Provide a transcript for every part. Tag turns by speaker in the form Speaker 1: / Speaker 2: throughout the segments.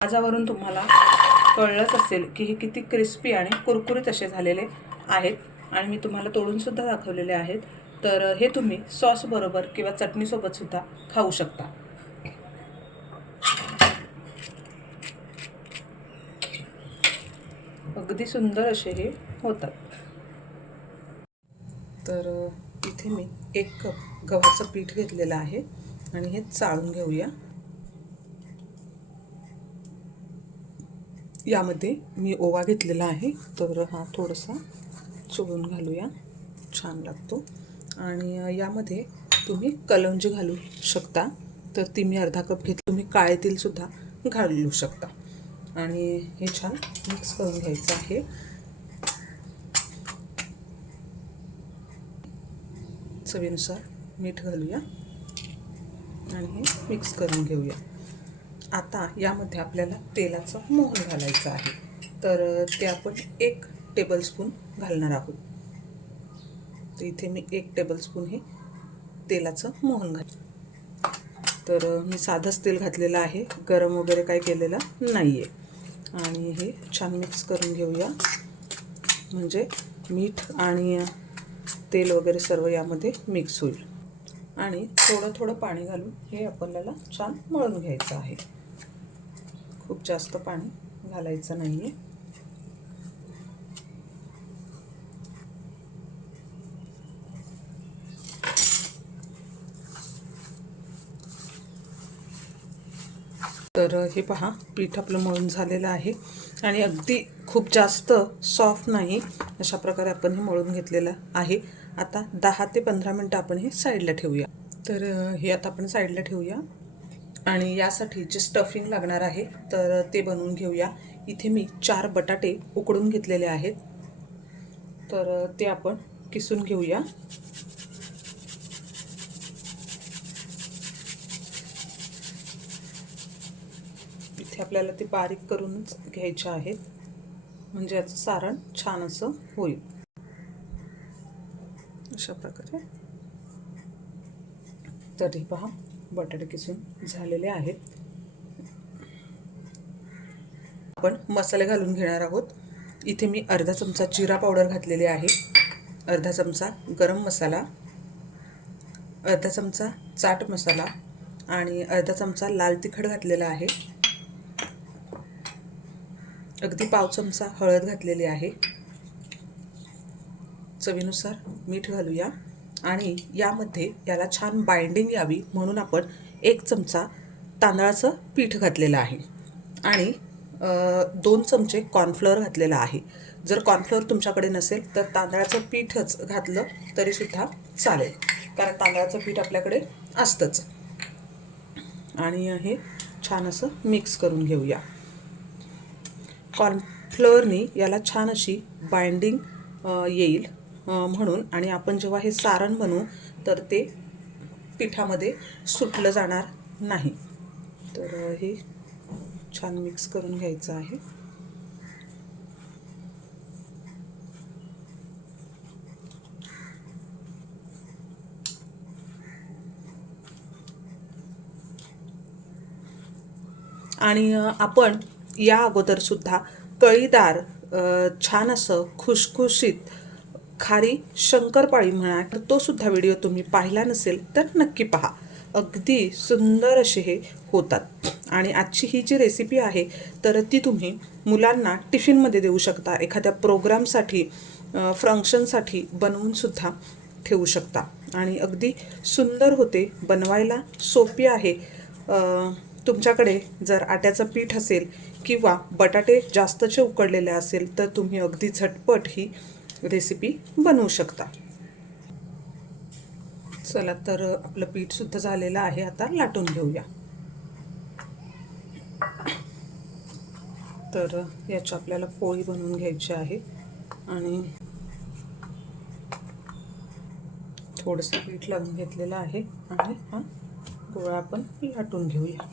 Speaker 1: आजावरून तुम्हाला कळलंच असेल की हे किती क्रिस्पी आणि कुरकुरीत असे झालेले आहेत. आणि मी तुम्हाला तोडूनसुद्धा दाखवलेले आहेत. तर हे तुम्ही सॉसबरोबर किंवा चटणीसोबतसुद्धा खाऊ शकता. अगदी सुंदर असे हे होतात. तर इथे मी एक कप गव्हाचं पीठ घेतलेलं आहे. आणि हे चाळून घेऊया. यामध्ये मी ओवा घेतलेला आहे. तर हा थोडासा चोळून घालूया. छान लागतो. आणि यामध्ये तुम्ही कलंजी घालू शकता. तर ती मी अर्धा कप घेत तुम्ही काळे तेलसुद्धा घालू शकता. आणि हे छान मिक्स करून घ्यायचं आहे. चवीनुसार मीठ घालूया. आणि हे मिक्स करून घेऊया. आता यामध्ये आपल्याला तेलाचं मोहन घालायचं आहे. तर ते आपण एक टेबलस्पून घालणार आहोत. तर इथे मी एक टेबलस्पून हे तेलाचं मोहन घाल तर मी साधंच तेल घातलेलं आहे. गरम वगैरे काय केलेलं नाही आहे आणि हे छान मिक्स करून घेऊया. म्हणजे मीठ आणि तेल वगैरे सर्व यामध्ये मिक्स होईल. आणि थोडं थोडं पाणी घालून हे आपल्याला छान मळून घ्यायचं आहे. खूप जास्त पाणी घालायचं नाही आहे तर हे पहा पीठ आपलं मळून झालेलं आहे आणि अगदी खूप जास्त सॉफ्ट नाही अशा प्रकारे आपण हे मळून घेतलेलं आहे. आता दहा ते पंधरा मिनटं आपण हे साईडला ठेवूया. तर हे आता आपण साईडला ठेवूया. आणि यासाठी जे स्टफिंग लागणार आहे तर ते बनवून घेऊया. इथे मी चार बटाटे उकडून घेतलेले आहेत. तर ते आपण किसून घेऊया. इथे आपल्याला ते बारीक करूनच घ्यायचे आहेत. म्हणजे याचं सारण छान असं होईल. अशा प्रकारे. तरी पहा. बटाटे किसून झालेले आहेत. आपण मसाले घालून घेणार आहोत. इथे मी अर्धा चमचा जिरा पावडर घातलेली आहे. अर्धा चमचा गरम मसाला अर्धा चमचा चाट मसाला आणि अर्धा चमचा लाल तिखट घातलेला आहे. अगदी पाव चमचा हळद घातलेली आहे. चवीनुसार मीठ घालूया. आणि यामध्ये याला छान बाइंडिंग यावी म्हणून आपण एक चमचा तांदळाचं पीठ घातलेलं आहे. आणि दोन चमचे कॉर्नफ्लोअर घातलेला आहे. जर कॉर्नफ्लोअर तुमच्याकडे नसेल तर तांदळाचं पीठच घातलं तरीसुद्धा चालेल. कारण तांदळाचं पीठ आपल्याकडे असतंच. आणि हे छान असं मिक्स करून घेऊया. कॉर्नफ्लोअरनी याला छान अशी बाइंडिंग येईल. म्हणून आणि आपण जेव्हा हे सारण बनवू तर ते पिठामध्ये सुटलं जाणार नाही. तर हे छान मिक्स करून घ्यायचं आहे. आणि आपण या अगोदरसुद्धा कळीदार छान असं खुशखुशीत खारी शंकरपाळी म्हणा तर तो सुद्धा व्हिडिओ तुम्ही पाहिला नसेल तर नक्की पहा. अगदी सुंदर असे हे होतात. आणि आजची ही जी रेसिपी आहे तर ती तुम्ही मुलांना टिफिनमध्ये देऊ शकता. एखाद्या प्रोग्रामसाठी फंक्शनसाठी बनवून सुद्धा ठेवू शकता. आणि अगदी सुंदर होते बनवायला सोपी आहे. तुमच्याकडे जर आट्याचं पीठ असेल किंवा बटाटे जास्तचे उकडलेले असेल तर तुम्ही अगदी झटपट ही रेसिपी बनवू शकता. चला तर आपलं पीठसुद्धा झालेलं आहे आता लाटून घेऊया. तर याची आपल्याला पोळी बनवून घ्यायची आहे आणि थोडंसं पीठ लावून घेतलेलं आहे आणि हा गोळा आपण लाटून घेऊया.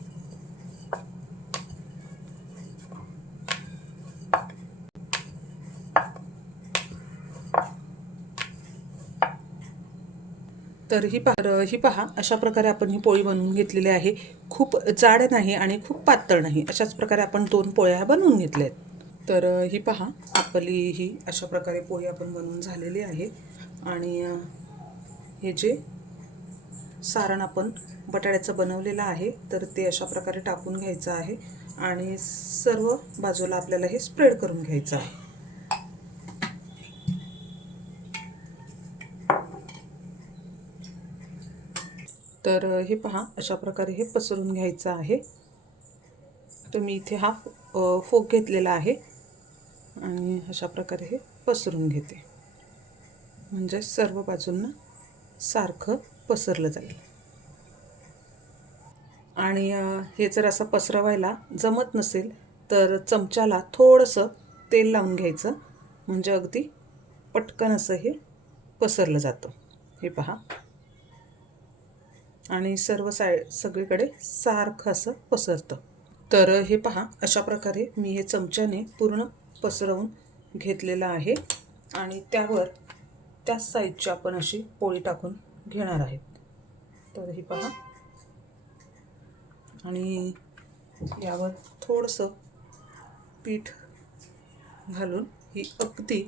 Speaker 1: तर ही पहा ही पहा अशा प्रकारे आपण ही पोळी बनवून घेतलेली आहे. खूप जाड नाही आणि खूप पातळ नाही. अशाच प्रकारे आपण दोन पोळ्या बनवून घेतल्या आहेत तर ही पहा आपली ही अशा प्रकारे पोळी आपण बनवून झालेली आहे. आणि हे जे सारण आपण बटाट्याचं बनवलेलं आहे तर ते अशा प्रकारे टाकून घ्यायचं आहे. आणि सर्व बाजूला आपल्याला हे स्प्रेड करून घ्यायचं आहे. तर हे पहा अशा प्रकारे हे पसरून घ्यायचं आहे. तर मी इथे हा फोक घेतलेला आहे आणि अशा प्रकारे हे पसरून घेते. म्हणजे सर्व बाजूंना सारखं पसरलं जाईल. आणि हे जर असं पसरवायला जमत नसेल तर चमच्याला थोडंसं तेल लावून घ्यायचं. म्हणजे अगदी पटकन असं हे पसरलं जातं. हे पहा. आणि सर्व साय सगळीकडे सारखं असं पसरतं. तर हे पहा अशा प्रकारे मी हे चमच्याने पूर्ण पसरवून घेतलेलं आहे आणि त्यावर त्याच साईजची आपण अशी पोळी टाकून घेणार आहेत तर ही पहा. आणि यावर थोडंसं पीठ घालून ही अगदी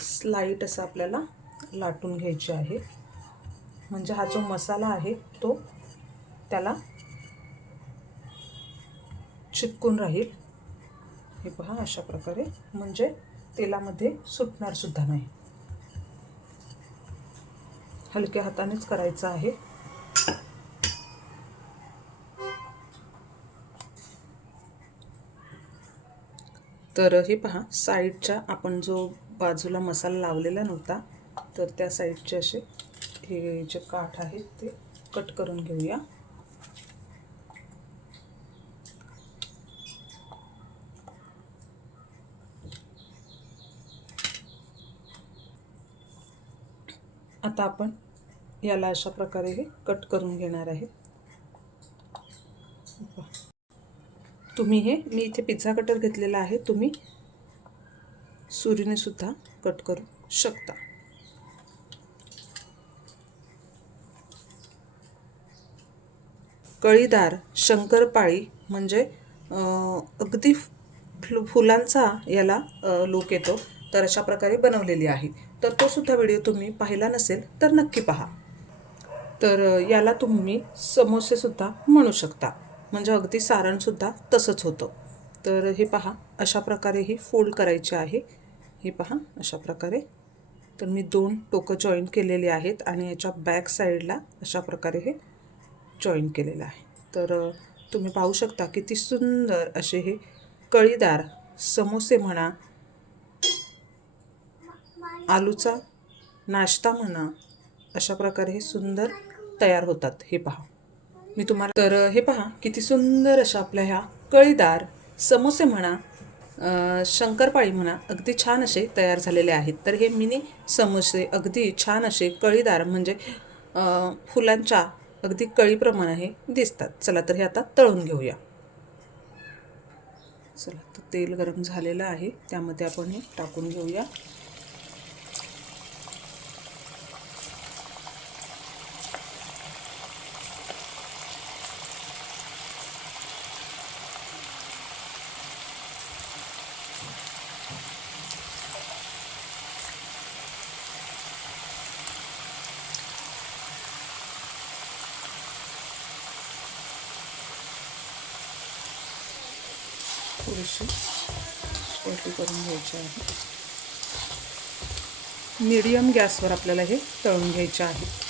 Speaker 1: स्लाईट असं आपल्याला लाटून घ्यायची आहे. म्हणजे हा जो मसाला आहे तो त्याला चिटकून राहील. हे पहा अशा प्रकारे. म्हणजे तेलामध्ये सुटणार सुद्धा नाही. हलक्या हातानेच करायचं आहे. तर हे पहा साईडच्या आपण जो बाजूला मसाला लावलेला नव्हता तर त्या साईडचे असे हे जे काठ आहेत ते कट करून घेऊया. आता आपण याला अशा प्रकारे हे कट करून घेणार आहे. तुम्ही हे मी इथे पिझ्झा कटर घेतलेला आहे तुम्ही सुरीने सुद्धा कट करू शकता. कळीदार शंकरपाळी म्हणजे अगदी फुल फुलांचा याला लुक येतो. तर अशा प्रकारे बनवलेली आहे. तर तो सुद्धा व्हिडिओ तुम्ही पाहिला नसेल तर नक्की पहा. तर याला तुम्ही समोसेसुद्धा म्हणू शकता. म्हणजे अगदी सारणसुद्धा तसंच होतं. तर हे पहा अशा प्रकारे ही फोल्ड करायची आहे. हे पहा अशा प्रकारे. तर मी दोन टोकं जॉईन केलेली आहेत आणि याच्या बॅक साईडला अशा प्रकारे हे जॉईन केलेलं आहे. तर तुम्ही पाहू शकता किती सुंदर असे हे कळीदार समोसे म्हणा आलूचा नाश्ता म्हणा अशा प्रकारे हे सुंदर तयार होतात. हे पहा. मी तुम्हाला तर हे पहा किती सुंदर अशा आपल्या ह्या कळीदार समोसे म्हणा शंकरपाळी म्हणा अगदी छान असे तयार झालेले आहेत. तर हे मिनी समोसे अगदी छान असे कळीदार म्हणजे फुलांच्या अगदी कळीप्रमाणे हे दिसतात. चला तर हे आता तळून घेऊया. चला तर तेल गरम झालेलं आहे. त्यामध्ये आपण हे टाकून घेऊया. थोडीशी पलटी करून घ्यायची आहे. मिडियम गॅसवर आपल्याला हे तळून घ्यायचे आहे.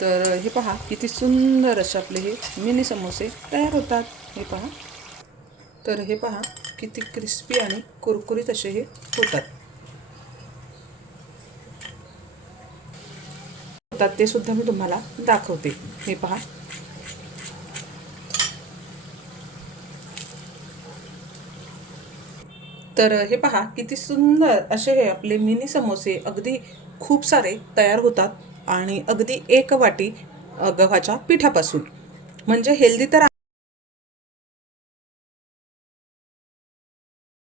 Speaker 1: तर हे पहा किती सुंदर असे आपले हे मिनी समोसे तयार होतात. हे पहा. तर हे पहा किती क्रिस्पी आणि कुरकुरीत असे हे होतात. होतात ते सुद्धा मी तुम्हाला दाखवते. हे पहा. तर हे पहा किती सुंदर असे हे आपले मिनी समोसे अगदी खूप सारे तयार होतात आणि अगदी एक वाटी गव्हाच्या पिठापासून. म्हणजे हेल्दी तर